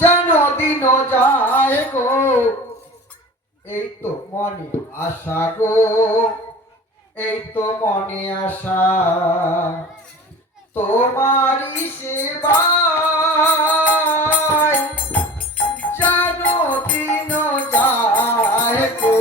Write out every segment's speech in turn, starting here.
যেন দিন যায় গো, এই তো মনে আশা গো, এই তো মনে আশা তোমারই সেবায় যেন দিন যায় গো।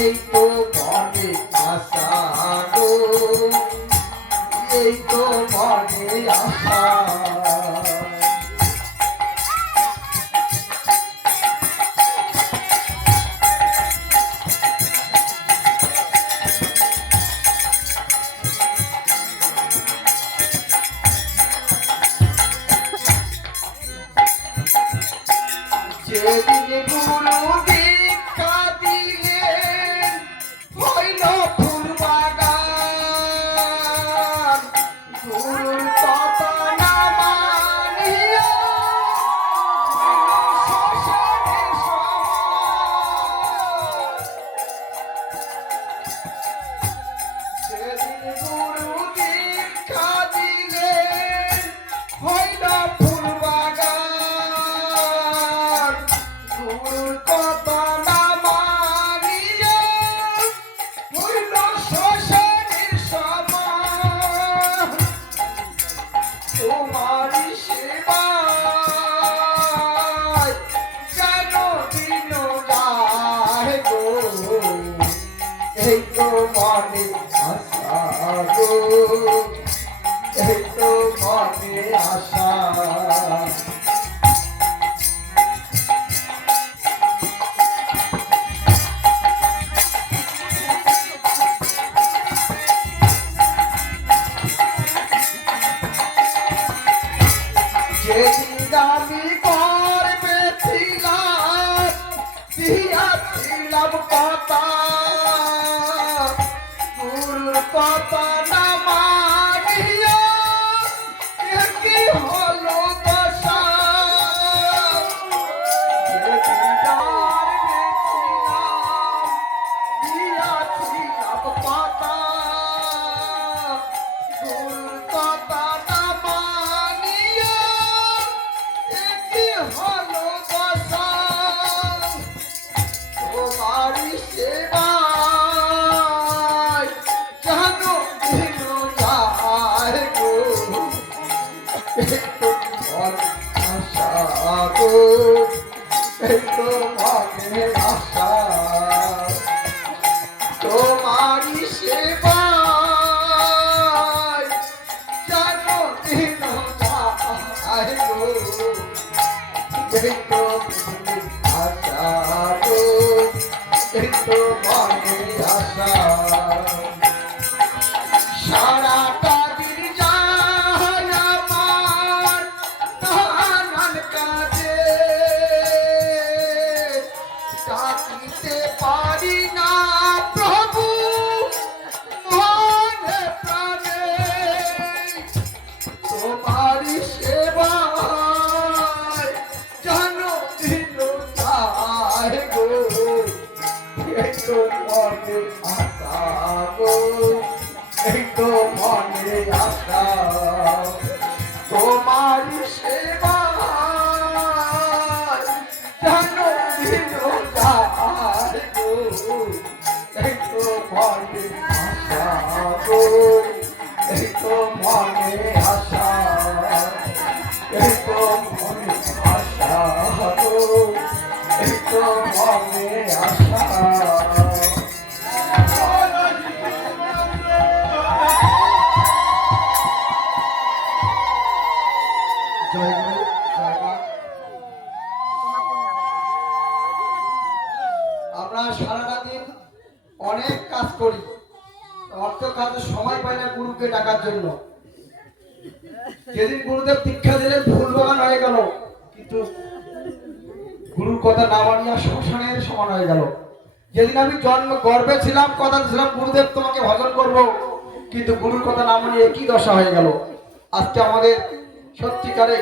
এই তো মনে আশা গো, এই তো মনে আশা। যেদিন গুরু দীক্ষা দিলেন হইল ফুল বাগান, গুরুর কথা না মানিয়া শ্মশানে সমান। যেদিন গুরু দীক্ষা দিলেন হইল ফুল বাগান, গুরুর কথা না মানিয়া হইল শ্মশানের সমান। তোমারই সেবায় যেন দিন যায় গো, এই তো মনে আশা গো, এই তো মনে আশা। যেদিন আমি গর্বে ছিলাম দিয়াছিলাম কথা, গুরুর কথা না মানিয়া কি হলো দশা। যেদিন গর্বে ছিলাম দিয়াছিলাম কথা, গুরুর কথা না মানিয়া কি হলো দশা। তোমারই সেবায় যেন দিন যায় গো, এই তো মনে আশা গো, এই তো মনে আশা। তোমারই সেবায় যেন দিন যায় গো, এই তো মনে আশা গো, এই তো মনে আশা। সারাটা দিন যায় আমার নানান কাজে, ডাকিতে পারি না প্রভু মনে প্রাণে। তোমারই সেবায় যেন দিন যায় গো, এই তো মনে আশা গো, এই তো মনে আশা। তোমার সেবায় যেন মনে আশা গো এই তো মনে আশা এই তো মনে আশা গো এই তো মনে আশা জয় গুরু জয় মা। আমরা সারাটা দিন অনেক কাজ করি, অর্থ কাজে সময় পাই না গুরুকে ডাকার জন্য। যেদিন গুরুদেব দীক্ষা দিলেন ফুল বাগান হয়ে গেল, কিন্তু গুরুর কথা না মানিয়া শ্মশানের সমান হয়ে গেল। যেদিন আমি জন্ম গর্ভে ছিলাম কথা ছিলাম গুরুদেব তোমাকে ভজন করব, কিন্তু গুরুর কথা না মানিয়ে একই দশা হয়ে গেল। আজকে আমাদের সত্যিকারে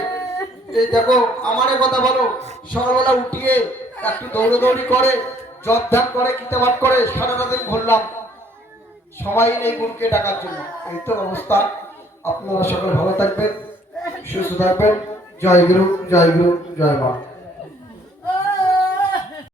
এই দেখো আমার কথা বলো, সকালবেলা উঠিয়ে একটু দৌড়দৌড়ি করে জপ ধ্যান করে কিতাবাত করে সারাটা দিন ঘুরলাম, সবাই নেই গুরুকে ডাকার জন্য। এই তো অবস্থা। আপনারা সকলে ভালো থাকবেন, সুস্থ থাকবেন। জয় গুরু জয় মা।